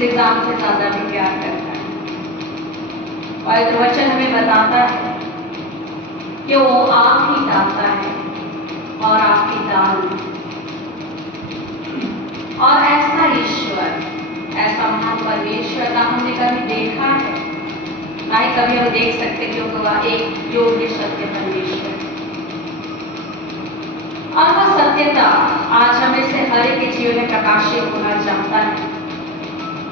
उससे जान से ज्यादा भी प्यार करता है। पवित्र वचन हमें बताता है कि वो आप ही दाता है और आप ही दान। और ऐसा ईश्वर, ऐसा महान परमेश्वर ना हमने कभी देखा है, ना ही कभी हम देख सकते, क्योंकि वह एक योग्य सत्य परमेश्वर। और वह सत्यता आज हमें से हर एक के जीवन में प्रकाशित होना चाहता है।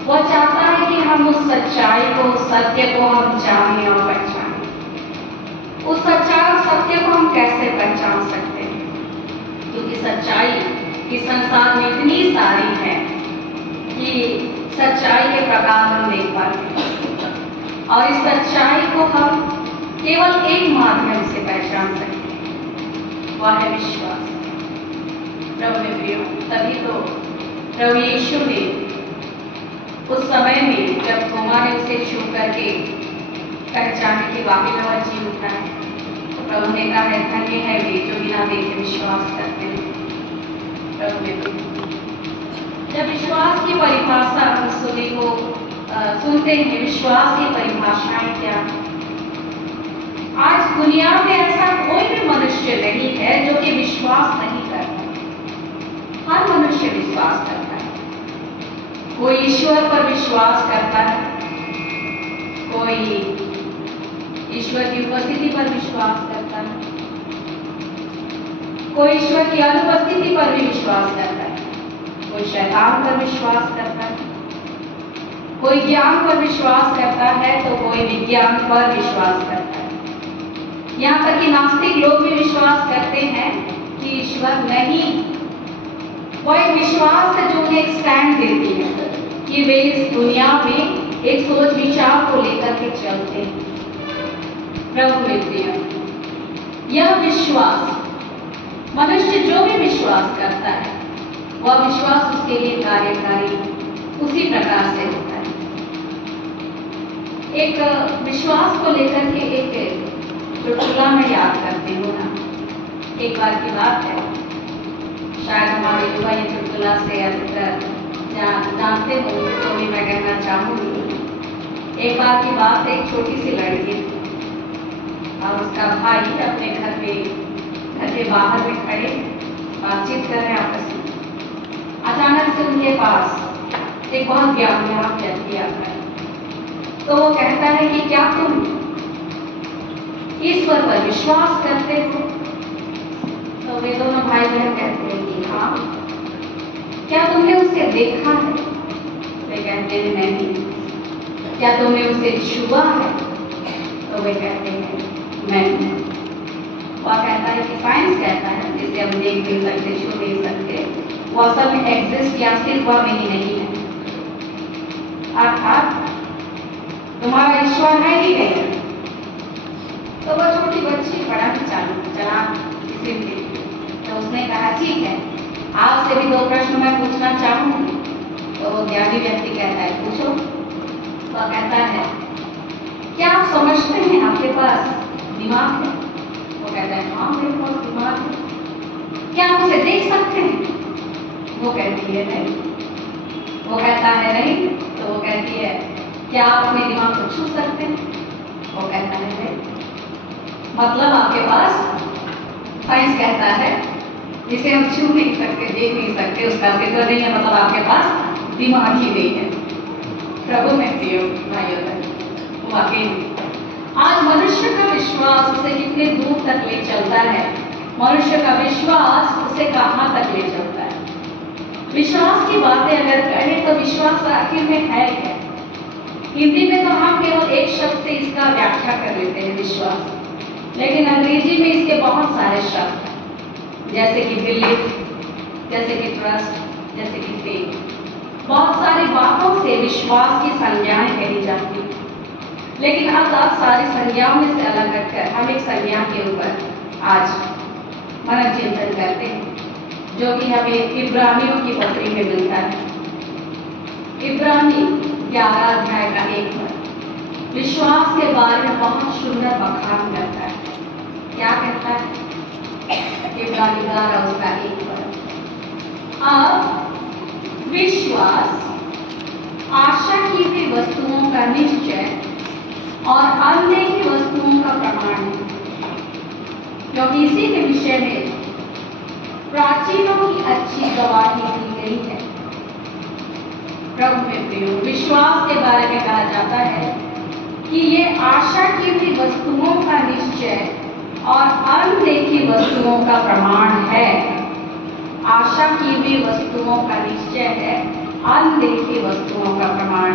वह चाहता है कि हम उस सच्चाई को, उस सत्य को हम जानें और पहचानें। उस सच्चाई और सत्य को हम कैसे पहचान सकते हैं? क्योंकि सच्चाई इस संसार में इतनी सारी है कि सच्चाई के प्रकार हम देख पाते हैं, और इस सच्चाई को हम केवल एक माध्यम से पहचान सकते हैं, वह है विश्वास। प्रभु में प्रियो, तभी तो प्रभु यीशु ने उस समय में जब थोमा ने उसे छू करके पहचाने की वाकई वह जी उठा है, तो प्रभु ने कहा है, धन्य है वे जो बिना देखे विश्वास करते हैं। प्रभु में जब विश्वास की परिभाषा हम सभी को सुनते हैं, विश्वास की परिभाषाएं क्या है? आज दुनिया में ऐसा कोई भी मनुष्य नहीं है जो कि विश्वास नहीं करता। हर मनुष्य विश्वास करता है। कोई ईश्वर पर विश्वास करता है, कोई ईश्वर की उपस्थिति पर विश्वास करता है, कोई ईश्वर की अनुपस्थिति पर भी विश्वास करता है, कोई शैतान पर विश्वास करता है, कोई ज्ञान पर विश्वास करता है, तो कोई विज्ञान पर विश्वास करता है। यहाँ तक कि नास्तिक लोग भी विश्वास करते हैं कि ईश्वर नहीं। वह एक विश्वास है जो उन्हें एक स्टैंड देती है कि वे इस दुनिया में एक सोच विचार को लेकर के चलते हैं। प्रभु में प्रिय, यह विश्वास, मनुष्य जो भी विश्वास करता है, वह विश्वास उसके लिए कार्यकारी उसी प्रकार से होता है। एक विश्वास को लेकर के एक चुटकुला में याद करती हूँ ना। एक बार की बात है, शायद हमारे युवा ये चुटकुला से अधिकतर जानते हो, तो भी मैं कहना चाहूँगी। एक बार की बात है, एक छोटी सी लड़की और उसका भाई अपने घर के बाहर में खड़े बातचीत कर रहे हैं आपस में। अचानक से उनके पास एक बहुत ज्ञानवान व्यक्ति आता है। तो वो कहता है कि क्या तुम ईश्वर पर विश्वास करते हो? तो वे दोनों भाई बहन कहते हैं कि हाँ। क्या तुमने उसे देखा है? वे कहते हैं नहीं। क्या तुमने उसे छुआ है? तो वे कहते हैं नहीं। वह कहता है कि साइंस कहता है जिसे हम देख नहीं सकते, छू नहीं सकते, वो असल में एग्जिस्ट या अस्तित्व में ही नहीं है। अर्थात तुम्हारा ईश्वर है ही नहीं। तो वह छोटी बच्ची बड़ा ही चला किसी भी, तो उसने कहा ठीक है, आपसे भी दो प्रश्न मैं पूछना चाहूंगी। तो वो ज्ञानी व्यक्ति कहता है पूछो। तो कहता है क्या आप समझते हैं आपके पास दिमाग है? वो कहता है हाँ मेरे पास दिमाग है। क्या आप उसे देख सकते हैं? वो कहती है नहीं। वो कहता है नहीं। तो वो कहती है क्या आप अपने दिमाग को छू सकते हैं? वो कहता है नहीं। मतलब आपके पास, साइंस कहता है जिसे हम छू नहीं सकते, देख नहीं सकते, उसका अस्तित्व नहीं है, मतलब आपके पास दिमाग ही नहीं है। प्रभु में प्रिय भाइयों बहनों, वाकई आज मनुष्य का विश्वास उसे कितने दूर तक ले चलता है, मनुष्य का विश्वास उसे कहाँ तक ले चलता है। विश्वास की बातें अगर करें तो विश्वास आखिर में है क्या? हिंदी में तो हम केवल एक शब्द से इसका व्याख्या कर लेते हैं विश्वास, लेकिन अंग्रेजी में इसके बहुत सारे शब्द हैं, जैसे कि बिलीफ, जैसे कि ट्रस्ट, जैसे कि फेथ। बहुत सारी बातों से विश्वास की संज्ञाएं कही जाती हैं, लेकिन अब आप सारी संज्ञाओं में से अलग रखकर हम एक संज्ञा के ऊपर आज मनन चिंतन करते हैं, जो कि हमें इब्रानियों की पत्री में मिलता है। इब्रानी 11 अध्याय का 1 पद विश्वास के बारे में बहुत सुंदर बखान करता है। क्या कहता है? इब्रानी 12 उसका 1 पद, अब विश्वास आशा निश्चय और अनदेखी वस्तुओं का प्रमाण है, क्योंकि इसी के विषय में प्राचीनों की अच्छी गवाही दी गई है। प्रभु में प्रियो, विश्वास के बारे में कहा जाता है कि ये आशा की हुई वस्तुओं का निश्चय और अनदेखी वस्तुओं का प्रमाण है। आशा की हुई वस्तुओं का निश्चय है, अनदेखी वस्तुओं का प्रमाण।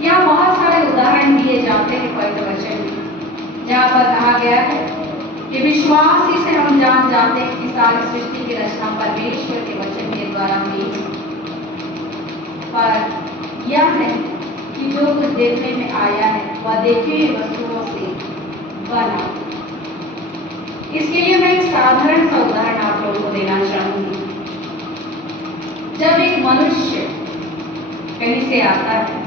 यहाँ बहुत सारे उदाहरण दिए जाते हैं पवित्र वचन में, जहाँ पर कहा गया है कि विश्वास ही से हम जान जाते हैं कि सारी सृष्टि की रचना परमेश्वर के वचन के द्वारा हुई। पर यह है कि जो कुछ देखने में आया है वह देखी हुई वस्तुओं से बना। इसके लिए मैं एक साधारण सा उदाहरण आप लोगों को देना चाहूंगी। जब एक मनुष्य कहीं से आता है,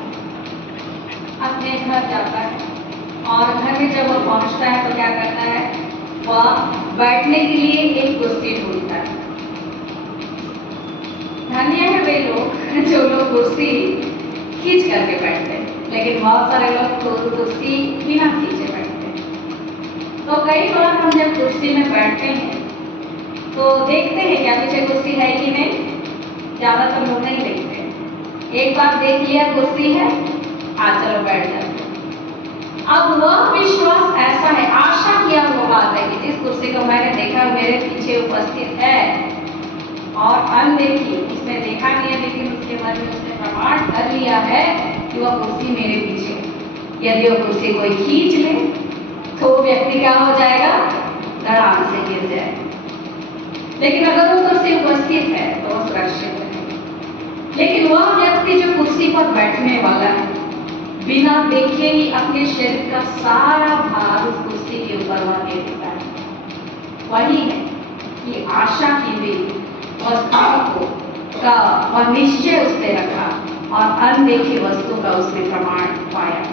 अपने घर जाता है, और घर में जब वो पहुंचता है तो क्या करता है, वह बैठने के लिए एक कुर्सी ढूंढता है। धन्य है वे लोग जो लोग कुर्सी खींच करके बैठते हैं, लेकिन बहुत सारे लोग कुर्सी बिना खींचे बैठते हैं। तो कई बार हम जब कुर्सी में बैठते हैं तो देखते हैं क्या पीछे कुर्सी है कि नहीं। ज़्यादातर लोग नहीं देखते हैं। एक बार देख लिया कुर्सी है, चलो बैठ जाते हैं। अब वह विश्वास ऐसा है, आशा किया हुआ बात है कि जिस कुर्सी को मैंने देखा मेरे पीछे उपस्थित है, और अनदेखी उसने देखा नहीं है, लेकिन उसके मन में उसने प्रमाण कर लिया है कि वह कुर्सी मेरे पीछे। यदि वह कुर्सी कोई खींच ले तो व्यक्ति क्या हो जाएगा, धड़ाम से गिर जाएगा। लेकिन अगर वो कुर्सी उपस्थित है तो वह सुरक्षित है। लेकिन वह व्यक्ति जो कुर्सी पर बैठने वाला है, बिना देखे ही अपने शरीर का सारा भार उस कुर्सी के ऊपर वह दे देता है। वही है कि आशा की हुई वस्तुओं को का वह निश्चय उसने रखा और अनदेखी वस्तु का उसने प्रमाण पाया।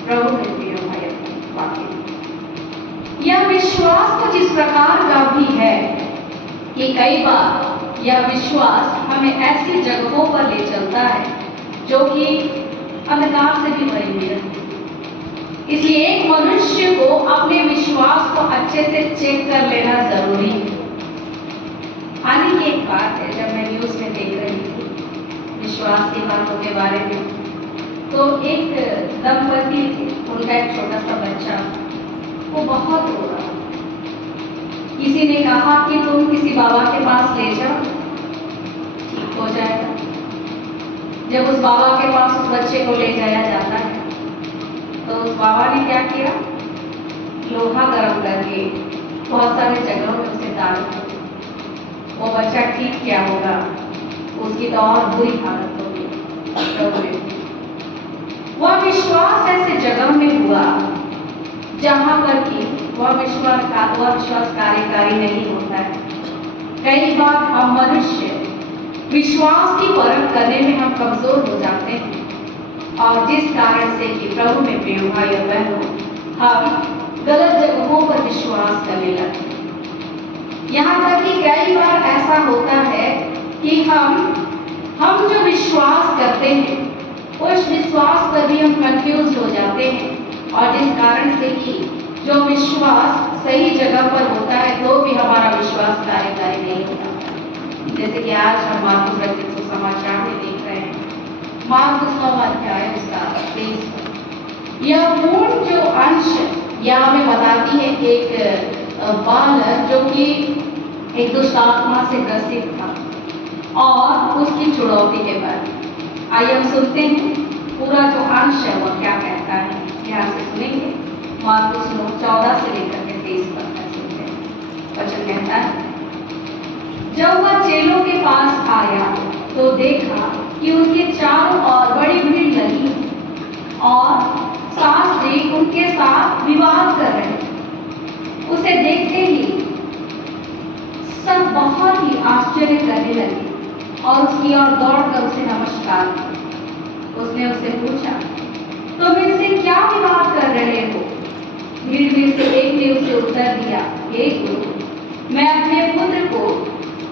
प्रभु में प्रिय भाई, वाकई यह विश्वास कुछ इस प्रकार का भी है कि कई बार यह विश्वास हमें ऐसी जगहों पर ले चलता है जो कि अंधकार से भी भरी हुई है। इसलिए एक मनुष्य को अपने विश्वास को अच्छे से चेक कर लेना जरूरी है। हाल ही की एक बात है, जब मैं न्यूज़ में देख रही थी विश्वास की बातों के बारे में, तो एक दंपति थे, उनका एक छोटा सा बच्चा, वो बहुत रो रहा। किसी ने कहा कि तुम किसी बाबा के पास ले जाओ, ठीक हो जाएगा। जब उस बाबा के पास उस बच्चे को ले जाया जाता है तो उस बाबा ने क्या किया, लोहा गर्म करके बहुत सारे जगहों में उसे डाल दिया। वो बच्चा ठीक क्या होगा, उसकी तो और बुरी हालत होगी। वह विश्वास ऐसे जगह में हुआ जहां पर कि वह विश्वास कार्यकारी नहीं होता है। कई बार हम मनुष्य विश्वास की परख करने में हम कमजोर हो जाते हैं, और जिस कारण से कि प्रभु में प्रिय भाई और बहनों, हम गलत जगहों पर विश्वास करने लगते हैं। यहाँ तक कि कई बार ऐसा होता है कि हम जो विश्वास करते हैं उस विश्वास पर भी हम कंफ्यूज हो जाते हैं, और जिस कारण से कि जो विश्वास सही जगह पर होता है तो भी हमारा विश्वास कार्यकारी नहीं होता। जैसे कि आज हम मार्कुस रचित सुसमाचार में देख रहे हैं, मार्कुस 9 अध्याय उसका 23। यह पूर्ण जो अंश यह हमें बताती है कि एक बालक जो कि एक दुष्ट आत्मा से ग्रसित था और उसकी छुड़ौती के बाद। आइए हम सुनते हैं पूरा जो अंश है वह क्या कहता है, ध्यान से सुनेंगे। मार्कुस 9 14 से लेकर के 23 तक सुनते हैं। वचन कहता है, जब वह चेलों के पास आया तो देखा कि उनके चारों ओर बड़ी भीड़ लगी और शास्त्री उनके साथ विवाद कर रहे। उसे देखते ही सब बहुत ही आश्चर्य करने लगे और उसकी ओर दौड़कर उसे नमस्कार किया। उसने उससे पूछा, तुम इनसे क्या विवाद कर रहे हो? भीड़ में से एक ने उसे उत्तर दिया, हे गुरु, मैं अपने पुत्र को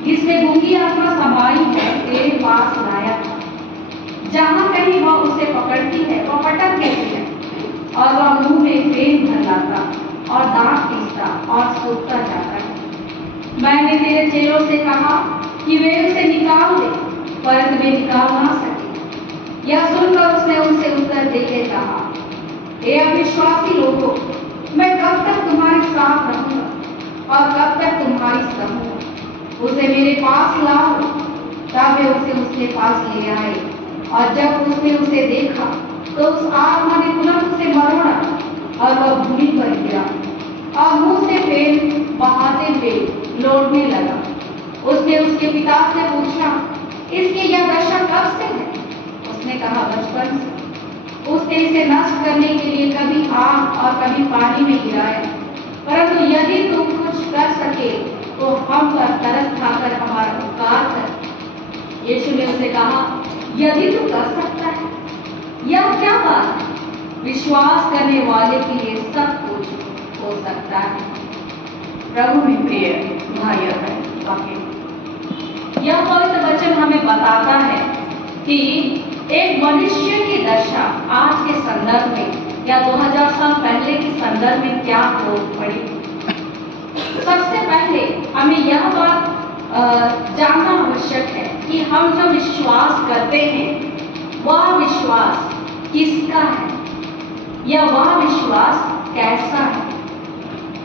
जिसमें गूंगी आत्मा समाई है तेरे पास लाया था। जहां कहीं वह उसे उसे पकड़ती है वह पटक देती है और वह मुंह में फेन भर लाता और दांत पीसता और सूखता जाता है। मैंने तेरे चेलों से कहा कि वे उसे निकाल दे, परंतु वे निकाल ना सके। यह सुनकर उसने उनसे उत्तर देके कहा, हे अविश्वासी लोगों, मैं कब तक तुम्हारे साथ रहूंगा और कब तक तुम्हारी सहूंगा? उसे मेरे पास लाओ। तब वे उसे उसके पास ले आए और जब उसने उसे देखा तो उस आत्मा ने तुरंत उसे मरोड़ा और वह भूमि पर गिरा और मुंह से फेन बहाते हुए लौटने लगा। उसने उसके पिता से पूछा, इसकी यह दशा कब से है? उसने कहा, बचपन से। उसने इसे नष्ट करने के लिए कभी आग और कभी पानी में गिराया, परंतु यदि तू कुछ कर सके तो हम पर तरस खाकर हमारा उपकार कर। यीशु ने उसे कहा, यदि तू कर सकता है, यह क्या बात है? विश्वास करने वाले के लिए सब कुछ हो सकता है। प्रभु में प्रिय भाई बहन, यह पवित्र वचन हमें बताता है कि एक मनुष्य की दशा आज के संदर्भ में या 2000 साल पहले के संदर्भ में क्या हो पड़ी। सबसे पहले हमें यह बात जानना आवश्यक है कि हम जो विश्वास करते हैं वह विश्वास किसका है या वह विश्वास कैसा है।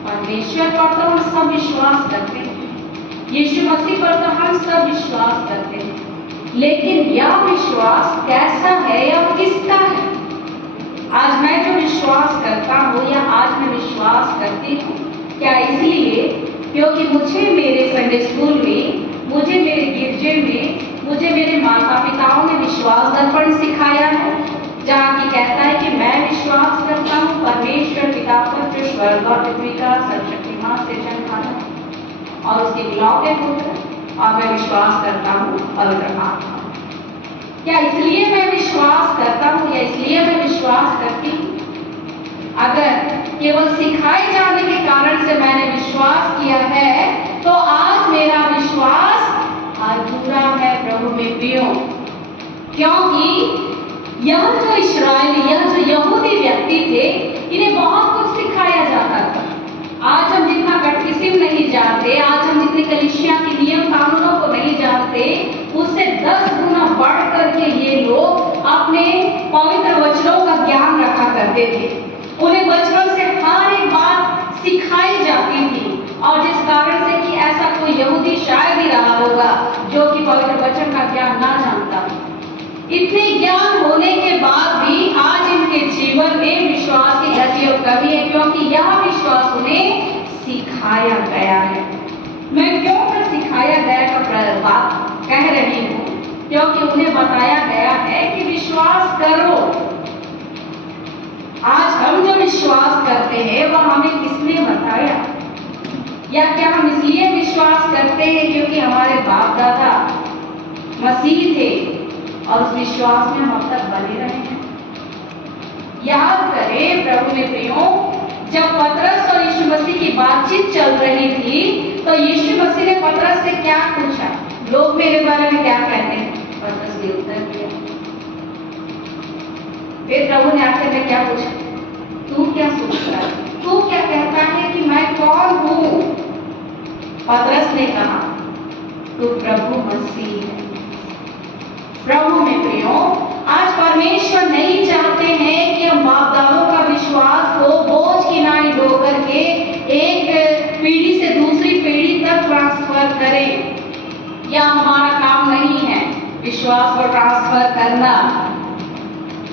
परमेश्वर पर तो हम सब विश्वास करते हैं, यीशु मसीह पर तो हम सब विश्वास करते हैं, लेकिन यह विश्वास कैसा है या किसका है। आज मैं जो विश्वास करता हूँ या आज मैं विश्वास करती हूँ, क्या इसलिए क्योंकि मुझे मेरे संडे स्कूल में, मुझे मेरे गिरजे में, मुझे मेरे माता पिताओं ने विश्वास दर्पण सिखाया है, जहाँ की कहता है कि मैं विश्वास करता हूँ परमेश्वर पिता पर जो स्वर्ग और पृथ्वी का सर्वशक्तिमान सृजनहार और उसके इकलौते पुत्र, और मैं विश्वास करता हूँ पवित्र आत्मा। क्या इसलिए मैं विश्वास करता हूँ या इसलिए मैं विश्वास करती हूँ? अगर केवल सिखाए जाने के कारण से मैंने विश्वास किया है तो आज मेरा विश्वास अधूरा है प्रभु में प्रियो, क्योंकि यह जो इस्राएली, यह जो यहूदी व्यक्ति थे, इन्हें बहुत कुछ सिखाया जाता था। आज हम जितना कैटेकिज्म नहीं जानते, आज हम जितने कलीसिया के नियम कानूनों को नहीं जानते, उससे 10 गुना बढ़ करके ये लोग अपने पवित्र वचनों का ज्ञान रखा करते थे। उन्हें बचपन से हर एक बात सिखाई जाती थी, और जिस कारण से कि ऐसा कोई यहूदी शायद ही रहा होगा जो कि पवित्र वचन का ज्ञान ना जानता। इतने ज्ञान होने के बाद भी आज इनके जीवन में विश्वास की घटी और कमी है, क्योंकि यह विश्वास उन्हें सिखाया गया है। मैं क्यों कर सिखाया गया का बात कह रही हूँ, क्योंकि उन्हें बताया गया है कि विश्वास करो। आज हम जो विश्वास करते हैं वह हमें किसने बताया, या क्या हम इसलिए विश्वास करते हैं क्योंकि हमारे बाप दादा मसीह थे और उस विश्वास में हम अब तक बने रहे हैं। याद करें प्रभु में प्रियो, जब पतरस और यीशु मसीह की बातचीत चल रही थी तो यीशु मसीह ने पतरस से क्या पूछा, लोग मेरे बारे में क्या कहते हैं? पतरस ने उत्तर दिया। फिर प्रभु ने आखिर में क्या पूछा, तू क्या सोचता है, तू क्या कहता है कि मैं कौन हूँ? पतरस ने कहा, तू प्रभु मसीह है। प्रभु में प्रियो, आज परमेश्वर नहीं चाहते हैं कि हम बाप दादों का विश्वास को बोझ की नाई ढो करके एक पीढ़ी से दूसरी पीढ़ी तक ट्रांसफर करें, या हमारा काम नहीं है विश्वास को ट्रांसफर करना।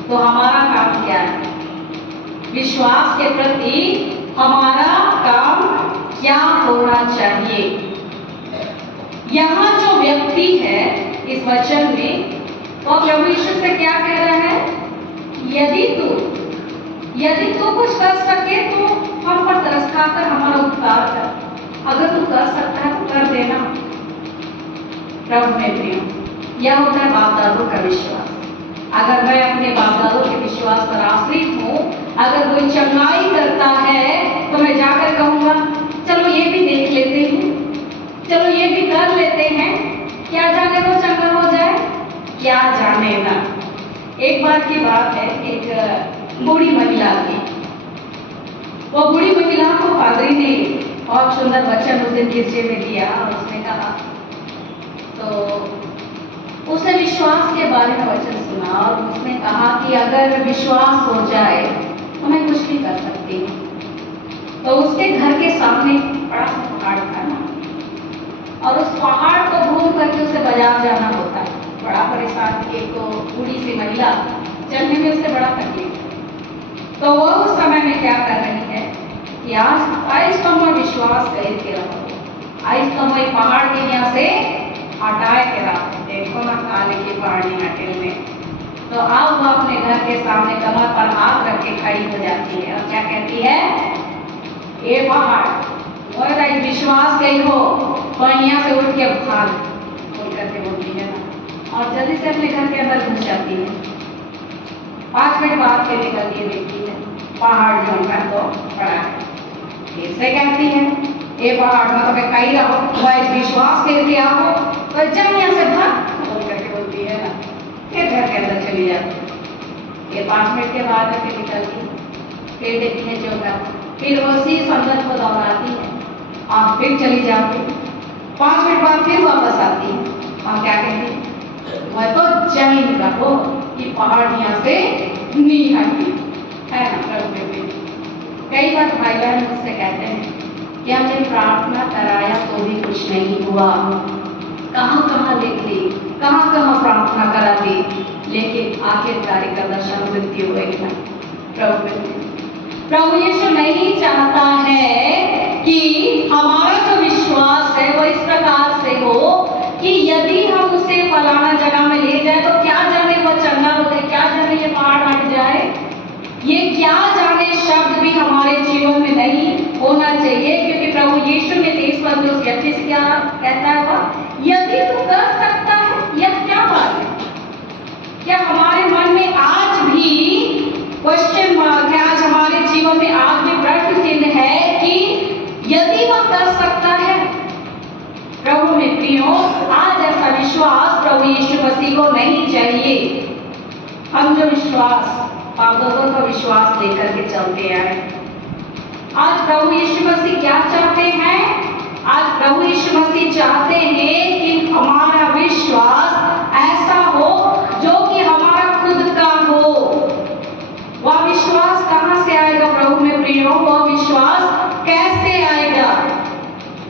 तो हमारा काम क्या है? विश्वास के प्रति हमारा काम क्या होना चाहिए? यहाँ जो व्यक्ति है इस वचन में, तो प्रभु यीशु से क्या कह रहा है? यदि तू कुछ कर सके तो हम पर तरस खाकर हमारा उपकार कर। अगर तू कर सकता है तो कर देना। प्रभु में प्रियो, यह होता है बाप दादों का विश्वास। अगर मैं अपने बाप दादों के विश्वास पर आश्रित हूँ, अगर कोई चंगाई करता है तो मैं जाकर कहूँगा चलो ये भी देख लेते हैं, चलो ये भी कर लेते हैं, क्या जाने वो चंगा हो जाए, क्या जाने ना। एक बार की बात है, एक बूढ़ी महिला थी। वो बूढ़ी महिला को पादरी ने बहुत सुंदर वचन उस दिन गिरजे में दिया और उसने कहा, तो उसने विश्वास के बारे में वचन सुना और उसने कहा कि अगर विश्वास हो जाए तो मैं कुछ भी कर सकती हूँ। तो उसके घर के सामने बड़ा सा पहाड़ था ना, और उस पहाड़ को घूम करके उसे बाजार जाना होता है। बड़ा परेशान थी, एक तो बूढ़ी सी महिला, चलने में उसे बड़ा तकलीफ है। तो वो उस समय में क्या कर रही है कि आज तो मैं विश्वास करके रहो, आज तो मैं पहाड़ के यहाँ से हटाए के रखो, देखो ना काले की पहाड़ी हटेल में। तो अब वो अपने घर के सामने कमर पर हाथ रख के खड़ी हो जाती है और क्या कहती है, ये पहाड़ और विश्वास गई हो तो यहाँ से उठ के भाग, बोल करके बोलती है ना, और जल्दी से अपने घर के अंदर घुस जाती है। 5 मिनट बाद फिर निकलती है, देखती है पहाड़ जो उनका तो बड़ा है। फिर से कहती है, ये पहाड़ में तो कहीं रहो, वह विश्वास करके आओ तो जब यहाँ से भाग, बोल करके बोलती है ना, फिर घर के अंदर चली जाती है। ये 5 मिनट के बाद फिर निकलती, फिर देखती है जो का, फिर उसी संगत को दोहराती है और फिर चली जाती है। 5 मिनट बाद फिर वापस आती है और क्या कहती है, वह तो जैन रहो, ये पहाड़ यहाँ से नहीं हटती है ना। प्रभु में कई बार भाई बहन मुझसे कहते हैं कि हमने प्रार्थना कराया तो भी कुछ नहीं हुआ, कहाँ लिख ली, कहाँ प्रार्थना करा दी, लेकिन आखिरकार का दर्शन मृत्यु हुई है। प्रभु यीशु नहीं चाहता है कि हमारा जो विश्वास है वो इस प्रकार से हो कि यदि हम उसे फलाना जगह में ले जाए तो क्या जाने वो चंगा हो जाए, क्या जाने ये पहाड़ हट जाए, ये क्या जाने शब्द भी हमारे जीवन में नहीं होना चाहिए। क्योंकि प्रभु यीशु ने 23 पद उस व्यक्ति से क्या कहता है, यदि तू कर सकता है, यह क्या बात है। क्या हमारे मन में आज भी क्वेश्चन मार्क है, आज हमारे जीवन में आज भी प्रश्न चिन्ह है कि यदि वह कर सकता है। प्रभु में प्रियो, आज ऐसा विश्वास प्रभु यीशु मसीह को नहीं चाहिए। हम जो विश्वास पागलों का विश्वास लेकर के चलते आए, आज प्रभु यीशु मसीह क्या चाहते हैं, आज प्रभु यीशु मसीह चाहते हैं कि हमारा विश्वास ऐसा हो जो कि हमारा खुद का हो। वह विश्वास कहां से आएगा प्रभु में प्रियो, वह विश्वास कैसे आएगा,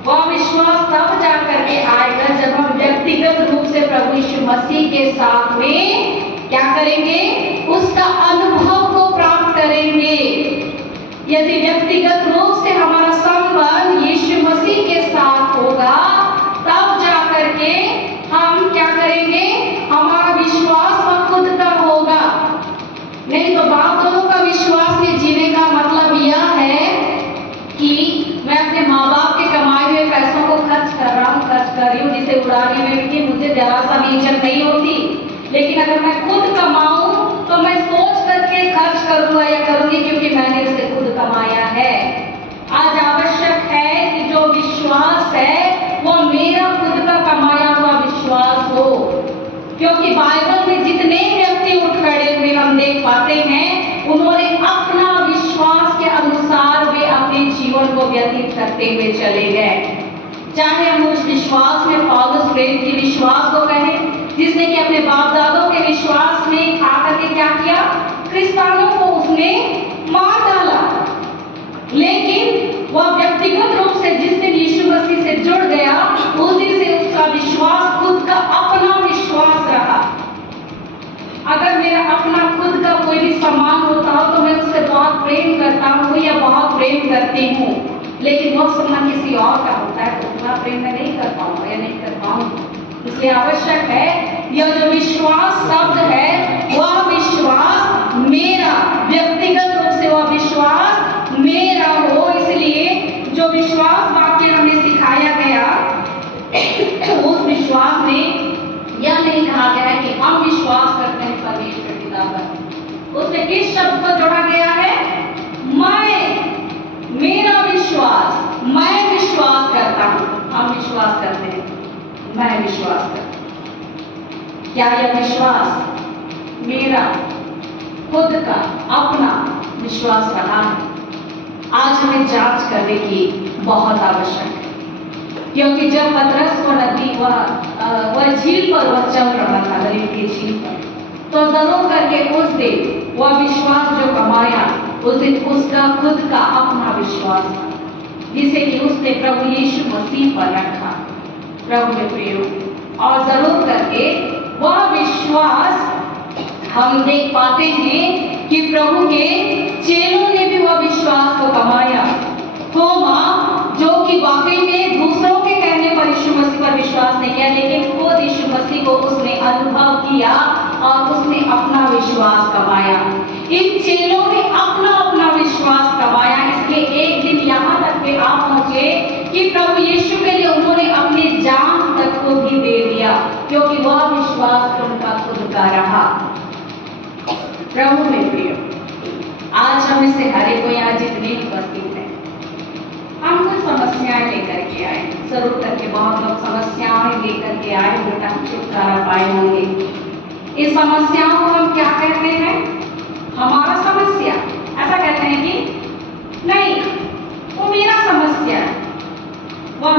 वह विश्वास तब जाकर के आएगा जब हम व्यक्तिगत रूप से प्रभु यीशु मसीह के साथ में क्या करेंगे, उसका अनुभव को प्राप्त करेंगे। यदि व्यक्तिगत रूप से हमारा संबंध यीशु मसीह के साथ होगा तब जाकर के हम क्या करेंगे, हमारा विश्वास वह खुद का होगा। नहीं तो बाप दोनों का विश्वास में जीने का मतलब यह है कि मैं अपने माँ बाप के कमाए हुए पैसों को खर्च कर रही हूँ, जिसे उड़ाने में भी मुझे जरा सा भी इज्जत नहीं होती। लेकिन अगर मैं खुद कमाऊं तो मैं सोच करके खर्च करूंगा या करूंगी, क्योंकि मैंने उसे खुद कमाया है। आज आवश्यक है कि जो विश्वास है वो मेरा खुद का कमाया हुआ विश्वास हो, क्योंकि बाइबल में जितने व्यक्ति उठ खड़े हुए हम देख पाते हैं, उन्होंने अपना विश्वास के अनुसार वे अपने जीवन को व्यतीत करते हुए चले गए। चाहे हम उस विश्वास में पौलुस प्रेरित के विश्वास को कहें, जिसने कि अपने बाप दादों के विश्वास में आकर के क्या किया, क्रिस्तानों को उसने मार डाला। लेकिन वह व्यक्तिगत रूप से जिस दिन यीशु मसीह से जुड़ गया, उस दिन से उसका विश्वास खुद का अपना विश्वास रहा। अगर मेरा अपना खुद का कोई भी सम्मान होता हो तो मैं उससे बहुत प्रेम करता हूँ या बहुत प्रेम करती हूँ, लेकिन वो सम्मान किसी और का होता है तो उतना प्रेम मैं नहीं कर पाऊंगा या नहीं कर पाऊंगी। इसलिए आवश्यक है यह जो विश्वास शब्द है वह विश्वास मेरा, व्यक्तिगत रूप से वह विश्वास मेरा हो। इसलिए जो विश्वास वाक्य हमें सिखाया गया उस विश्वास में यह नहीं कहा गया है कि हम विश्वास करते हैं परमेश्वर पिता पर, उसमें किस शब्द को जोड़ा गया है, मेरा विश्वास, मैं विश्वास करता हूं। हम विश्वास करते हैं, मैं विश्वास करता हूं। क्या यह विश्वास मेरा खुद का अपना विश्वास रहा है, आज हमें जांच करने की बहुत आवश्यक है। क्योंकि जब पतरस वह नदी वह झील पर वह चल रहा था, गलील की झील पर, तो जरूर करके उस दिन वह विश्वास जो कमाया, उस दिन उसका खुद का अपना विश्वास था, जिसे कि उसने प्रभु यीशु मसीह पर रखा। प्रभु में प्रिय, और जरूर करके वह विश्वास हम देख पाते हैं कि प्रभु के चेलों ने भी वह विश्वास को कमाया। थोमा, जो कि वाकई में दूसरों के कहने पर यीशु मसीह पर विश्वास नहीं किया, लेकिन खुद यीशु मसीह को उसने अनुभव किया और उसने अपना विश्वास कमाया। इन चेलों ने अपना अपना विश्वास कमाया, इसलिए एक दिन यहाँ तक के आ पहुंचे कि प्रभु यीशु के लिए उन्होंने अपनी जान तक को भी दे दिया, क्योंकि वह विश्वास उनका खुद का रहा। प्रभु में प्रिय, आज हम से हर एक को यहाँ जितने उपस्थित हैं, हम कुछ समस्याएं लेकर के आए। जरूर करके बहुत लोग समस्याएं लेकर के आए होगा, छुटकारा पाए होंगे। इस समस्याओं को हम क्या कहते हैं? हमारा समस्या। ऐसा कहते हैं कि नहीं, वो मेरा समस्या है, वह